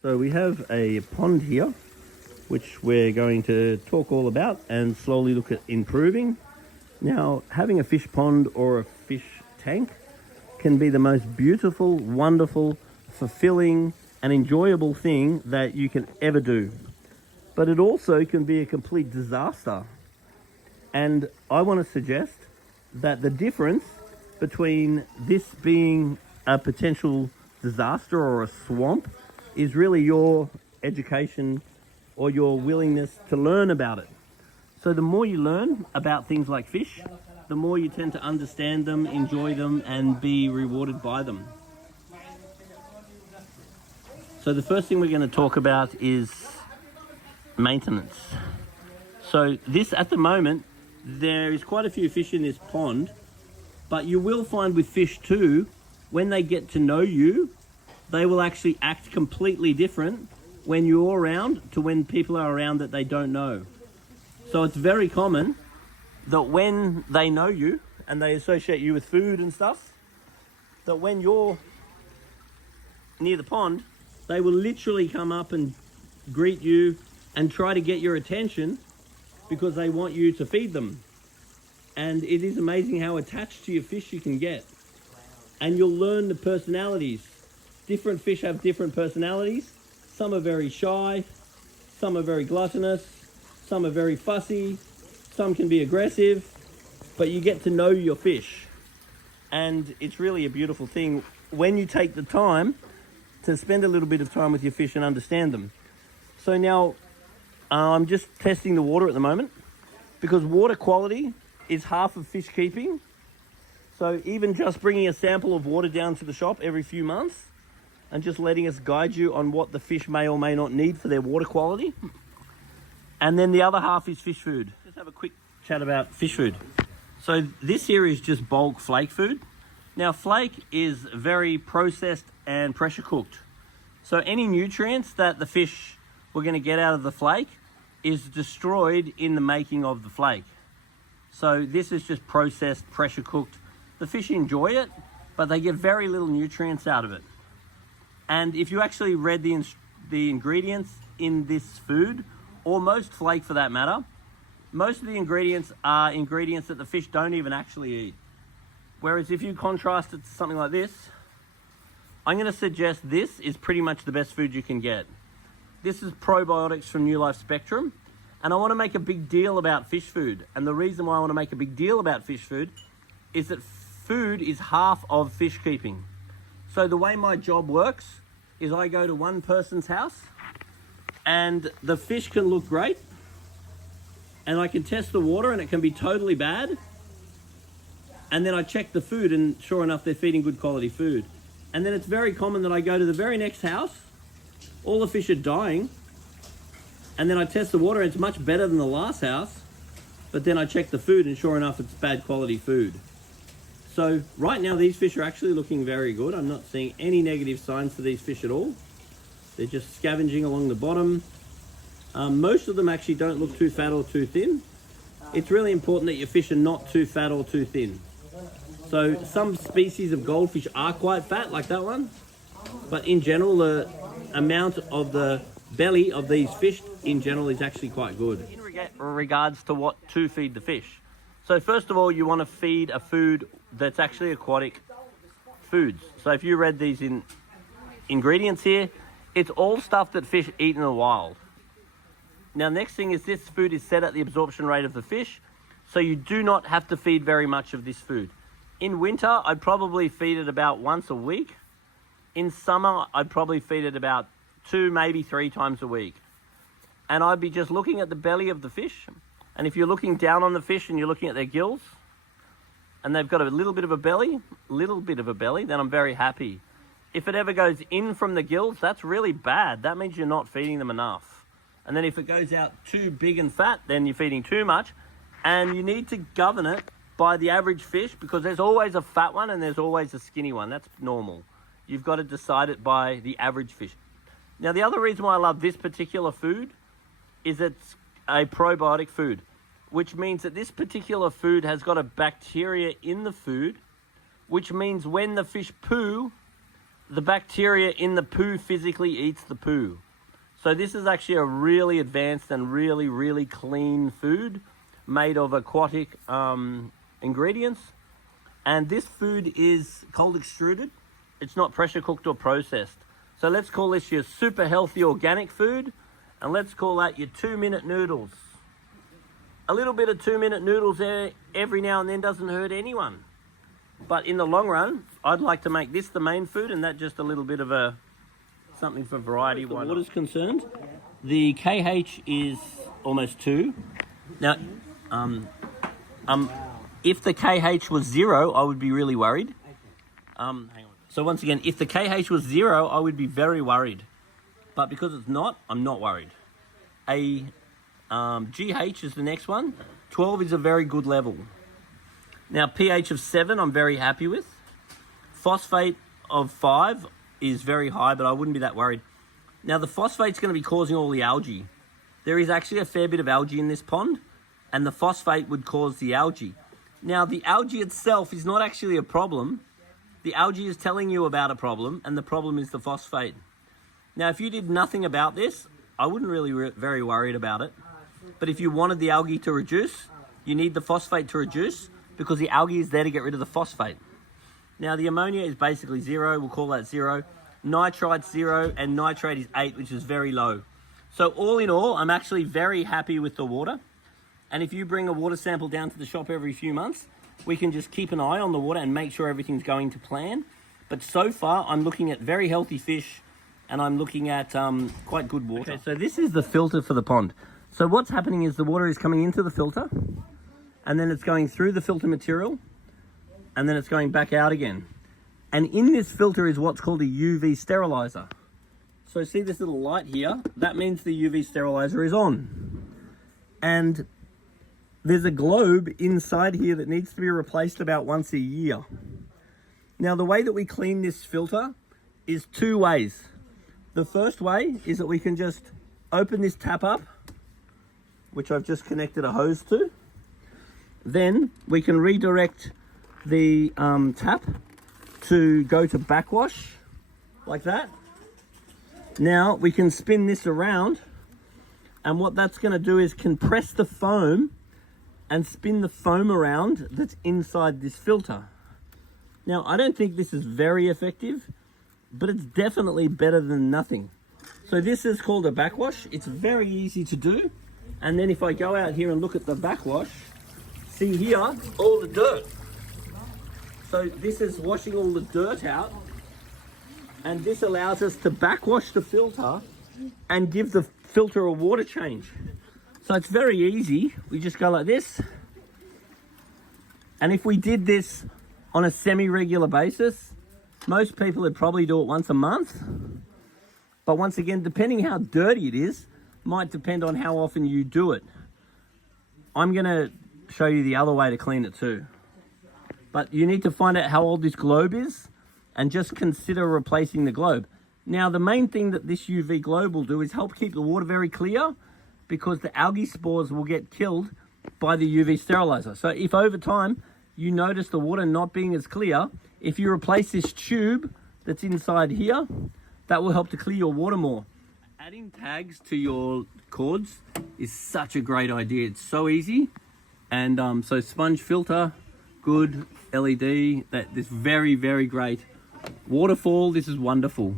So we have a pond here, which we're going to talk all about and slowly look at improving. Now, having a fish pond or a fish tank can be the most beautiful, wonderful, fulfilling, and enjoyable thing that you can ever do. But it also can be a complete disaster. And I want to suggest that the difference between this being a potential disaster or a swamp is really your education or your willingness to learn about it. So the more you learn about things like fish, the more you tend to understand them, enjoy them, and be rewarded by them. So the first thing we're going to talk about is maintenance. So this, at the moment, there is quite a few fish in this pond, but you will find with fish too, when they get to know you, they will actually act completely different when you're around to when people are around that they don't know. So it's very common that when they know you and they associate you with food and stuff, that when you're near the pond, they will literally come up and greet you and try to get your attention because they want you to feed them. And it is amazing how attached to your fish you can get. And you'll learn the personalities. Different fish have different personalities. Some are very shy, some are very gluttonous, some are very fussy, some can be aggressive, but you get to know your fish. And it's really a beautiful thing when you take the time to spend a little bit of time with your fish and understand them. So now I'm just testing the water at the moment because water quality is half of fish keeping. So even just bringing a sample of water down to the shop every few months and just letting us guide you on what the fish may or may not need for their water quality. And then the other half is fish food. Just have a quick chat about fish food. So this here is just bulk flake food. Now flake is very processed and pressure cooked. So any nutrients that the fish were going to get out of the flake is destroyed in the making of the flake. So this is just processed, pressure cooked. The fish enjoy it, but they get very little nutrients out of it. And if you actually read the ingredients in this food, or most flake for that matter, most of the ingredients are ingredients that the fish don't even actually eat. Whereas if you contrast it to something like this, I'm going to suggest this is pretty much the best food you can get. This is probiotics from New Life Spectrum. And I want to make a big deal about fish food. And the reason why I want to make a big deal about fish food is that food is half of fish keeping. So the way my job works is I go to one person's house and the fish can look great and I can test the water and it can be totally bad. And then I check the food and sure enough, they're feeding good quality food. And then it's very common that I go to the very next house, all the fish are dying, and then I test the water and it's much better than the last house, but then I check the food and sure enough, it's bad quality food. So right now, these fish are actually looking very good. I'm not seeing any negative signs for these fish at all. They're just scavenging along the bottom. Most of them actually don't look too fat or too thin. It's really important that your fish are not too fat or too thin. So some species of goldfish are quite fat, like that one. But in general, the amount of the belly of these fish in general is actually quite good. In regards to what to feed the fish. So first of all, you want to feed a food that's actually aquatic foods. So if you read these ingredients here, it's all stuff that fish eat in the wild. Now, next thing is this food is set at the absorption rate of the fish. So you do not have to feed very much of this food. In winter, I'd probably feed it about once a week. In summer, I'd probably feed it about 2, maybe 3 times a week. And I'd be just looking at the belly of the fish. And if you're looking down on the fish and you're looking at their gills, and they've got a little bit of a belly, then I'm very happy. If it ever goes in from the gills, that's really bad. That means you're not feeding them enough. And then if it goes out too big and fat, then you're feeding too much. And you need to govern it by the average fish because there's always a fat one and there's always a skinny one. That's normal. You've got to decide it by the average fish. Now, the other reason why I love this particular food is it's a probiotic food, which means that this particular food has got a bacteria in the food, which means when the fish poo, the bacteria in the poo physically eats the poo. So this is actually a really advanced and really, really clean food made of aquatic ingredients. And this food is cold extruded. It's not pressure cooked or processed. So let's call this your super healthy organic food, and let's call that your 2-minute noodles. A little bit of 2-minute noodles there every now and then doesn't hurt anyone. But in the long run, I'd like to make this the main food and that just a little bit of a something for variety. As the water's concerned, the KH is almost 2. Now, if the KH was 0, I would be really worried. Hang on. So once again, if the KH was 0, I would be very worried. But because it's not, I'm not worried. A GH is the next one. 12 is a very good level. Now, pH of 7, I'm very happy with. Phosphate of 5 is very high, but I wouldn't be that worried. Now, the phosphate's going to be causing all the algae. There is actually a fair bit of algae in this pond, and the phosphate would cause the algae. Now, the algae itself is not actually a problem. The algae is telling you about a problem, and the problem is the phosphate. Now, if you did nothing about this, I wouldn't really be very worried about it. But if you wanted the algae to reduce, you need the phosphate to reduce because the algae is there to get rid of the phosphate. Now, the ammonia is basically 0. We'll call that 0. Nitrite's 0, and nitrate is 8, which is very low. So all in all, I'm actually very happy with the water. And if you bring a water sample down to the shop every few months, we can just keep an eye on the water and make sure everything's going to plan. But so far, I'm looking at very healthy fish, and I'm looking at quite good water. Okay, so this is the filter for the pond. So what's happening is the water is coming into the filter, and then it's going through the filter material, and then it's going back out again. And in this filter is what's called a UV sterilizer. So see this little light here? That means the UV sterilizer is on. And there's a globe inside here that needs to be replaced about once a year. Now, the way that we clean this filter is 2 ways. The first way is that we can just open this tap up, which I've just connected a hose to. Then we can redirect the tap to go to backwash, like that. Now we can spin this around, and what that's going to do is compress the foam and spin the foam around that's inside this filter. Now, I don't think this is very effective, but it's definitely better than nothing. So this is called a backwash. It's very easy to do. And then if I go out here and look at the backwash, see here, all the dirt. So this is washing all the dirt out, and this allows us to backwash the filter and give the filter a water change. So it's very easy. We just go like this. And if we did this on a semi-regular basis, most people would probably do it once a month. But once again, depending how dirty it is, might depend on how often you do it. I'm going to show you the other way to clean it too. But you need to find out how old this globe is and just consider replacing the globe. Now, the main thing that this UV globe will do is help keep the water very clear, because the algae spores will get killed by the UV sterilizer. So if over time you notice the water not being as clear, if you replace this tube that's inside here, that will help to clear your water more. Adding tags to your cords is such a great idea. It's so easy. And so sponge filter, good. LED, that this very, very great. Waterfall, this is wonderful.